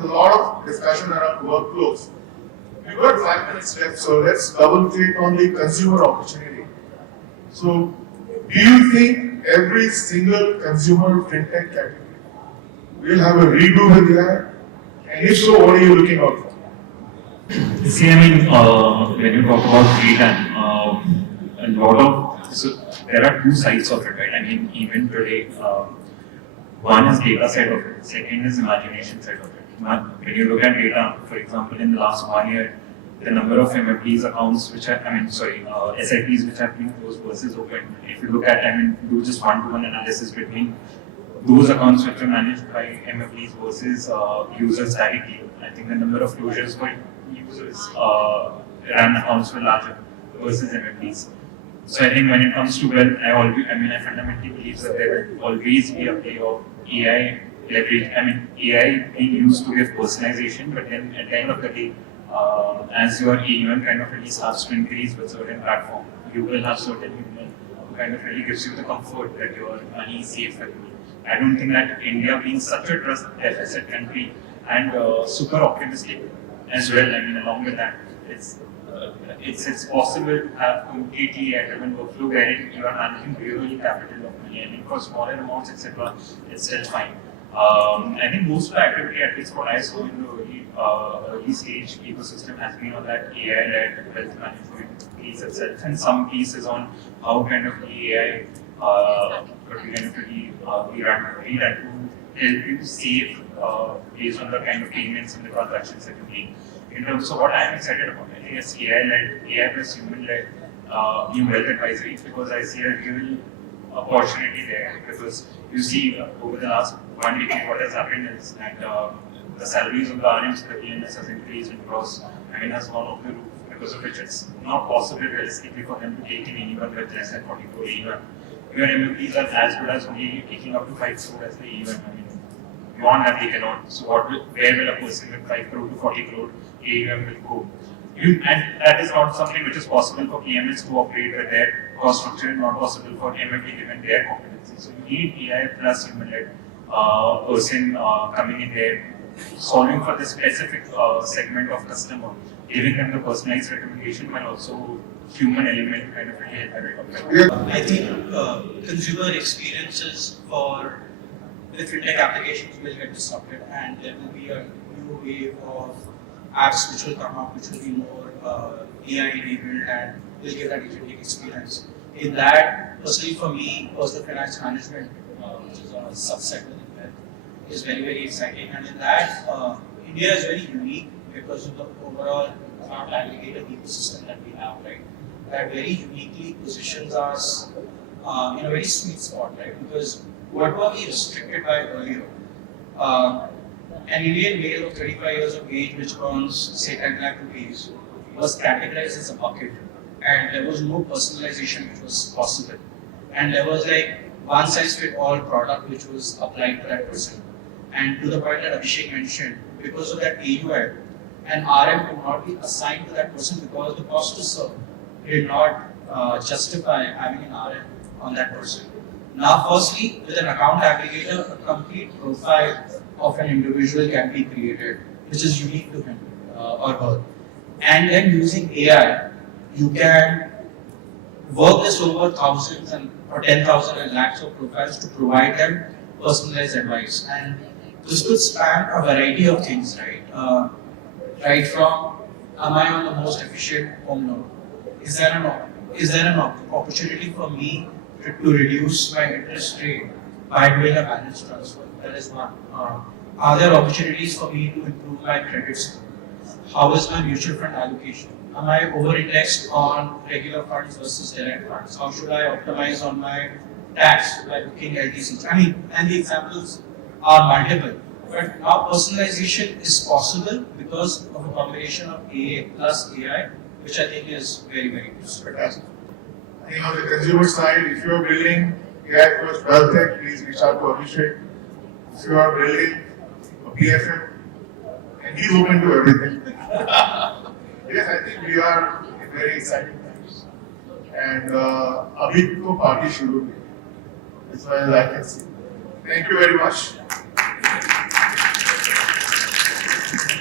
a lot of discussion around workflows. We've got 5 minutes left, so let's double click on the consumer opportunity. So, do you think every single consumer fintech category will have a redo with AI? And if so, what are you looking out for? See, I mean, when you talk about data, a lot of, so there are two sides of it, right? I mean, even today, one is data side of it, second is imagination side of it. When you look at data, for example, in the last 1 year, the number of MFDs accounts which have, SIPs which have been closed versus open. If you look at, do just one-to-one analysis between those accounts which are managed by MFDs versus users directly. I think the number of closures for users run accounts were larger versus MFDs. So I think when it comes to wealth, I fundamentally believe that there will always be a play of AI leverage. AI being used to give personalization, but then at the end of the day, as your AUM kind of really starts to increase with certain platform, you will have certain human who kind of really gives you the comfort that your money is safe with you. I don't think that India being such a trust deficit country and super optimistic as well, along with that, it's possible to have completely AI-driven workflow wherein you are managing real capital of money. For smaller amounts, etc., it's still fine. I think most of the activity, at least what I saw in the early stage ecosystem, has been on that AI-led wealth management piece itself, and some pieces on how kind of the AI could be kind of really redone to help you save based on the kind of payments and the transactions that you make. In terms of what I am excited about, I think it's AI-led, AI plus human-led new wealth advisory, because I see a real opportunity there. Because you see, over the last 1 decade, what has happened is that the salaries of the RMs, the PMS has increased across, has gone off the roof, because of which it's not possible realistically for them to take in anyone with less than 40 crore AUM. Your MLPs are as good as only taking up to 5 crore as the AUM. Beyond that, they cannot. So, where will a person with 5 crore to 40 crore AUM will go? And that is not something which is possible for PMS to operate with their cost structure, not possible for MFD given their competency. So, you need AI plus human-led person coming in there, solving for the specific segment of customer, giving them the personalized recommendation while also human element kind of really help. I think consumer experiences for the fintech applications will get disrupted, and there will be a new wave of apps which will come up, which will be more AI enabled and will give that agentic experience. In that, personally for me, personal finance management, which is a subset within wealth, is very, very exciting. And in that, India is very unique because of the overall account aggregator ecosystem that we have, right? That very uniquely positions us in a very sweet spot, right? Because what were we restricted by earlier? An Indian male of 35 years of age, which earns say 10 lakh rupees, was categorized as a bucket, and there was no personalization which was possible. And there was like one size fit all product which was applied to that person. And to the point that Abhishek mentioned, because of that AUM, an RM could not be assigned to that person because the cost to serve did not justify having an RM on that person. Now, firstly, with an account aggregator, a complete profile of an individual can be created, which is unique to him or her. And then using AI, you can work this over thousands or 10,000 and lakhs of profiles to provide them personalized advice. And this could span a variety of things, right? Right from, am I on the most efficient home loan? Is there an opportunity for me to reduce my interest rate by doing a balance transfer? That is one. Are there opportunities for me to improve my credit score? How is my mutual fund allocation? Am I over-indexed on regular funds versus direct funds? How should I optimize on my tax by booking LTCs? And the examples are multiple. But now personalization is possible because of a combination of AA plus AI, which I think is very, very useful. I think on the consumer side, if you are building AI first wealth tech, please reach out to Abhishek. If you are building a PFM, and he's open to everything. Yes, I think we are in very exciting times. And abhi to party shuru hui, as far as I can see. Thank you very much. much.